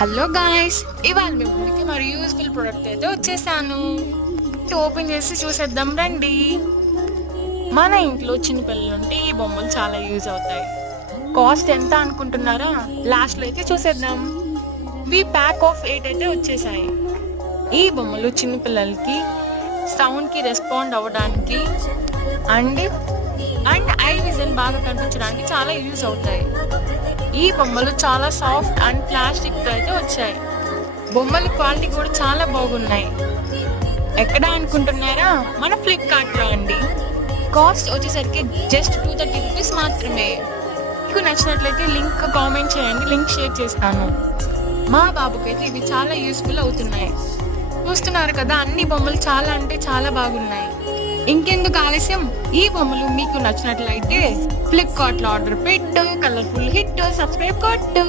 Hello guys, ఇవాళ మీ ముందుకి మరి యూస్ఫుల్ ప్రోడక్ట్ అయితే వచ్చేసాను. ఓపెన్ చేసి చూసేద్దాం రండి. మన ఇంట్లో చిన్నపిల్లలు ఉంటే ఈ బొమ్మలు చాలా యూజ్ అవుతాయి. కాస్ట్ ఎంత అనుకుంటున్నారా? లాస్ట్లో అయితే చూసేద్దాం. ఇవి ప్యాక్ ఆఫ్ 8 అయితే వచ్చేసాయి. ఈ బొమ్మలు చిన్నపిల్లలకి సౌండ్కి రెస్పాండ్ అవ్వడానికి అండ్ ఐ విజన్ బాగా కనిపించడానికి చాలా యూజ్ అవుతాయి. ఈ బొమ్మలు చాలా సాఫ్ట్ అండ్ ప్లాస్టిక్తో అయితే వచ్చాయి. బొమ్మల క్వాలిటీ కూడా చాలా బాగున్నాయి. ఎక్కడ అనుకుంటున్నారా? మన ఫ్లిప్కార్ట్లో అండి. కాస్ట్ వచ్చేసరికి జస్ట్ 230 రూపీస్ మాత్రమే. మీకు నచ్చినట్లయితే లింక్ కామెంట్ చేయండి, లింక్ షేర్ చేస్తాను. మా బాబుకైతే ఇవి చాలా యూస్ఫుల్ అవుతున్నాయి. చూస్తున్నారు కదా, అన్ని బొమ్మలు చాలా అంటే చాలా బాగున్నాయి. ఇంకెందుకు ఆలస్యం, ఈ బొమ్మలు మీకు నచ్చినట్లయితే ఫ్లిప్కార్ట్లో ఆర్డర్ పెట్టు, కలర్ఫుల్ హిట్, సబ్స్క్రైబ్ కొట్టు.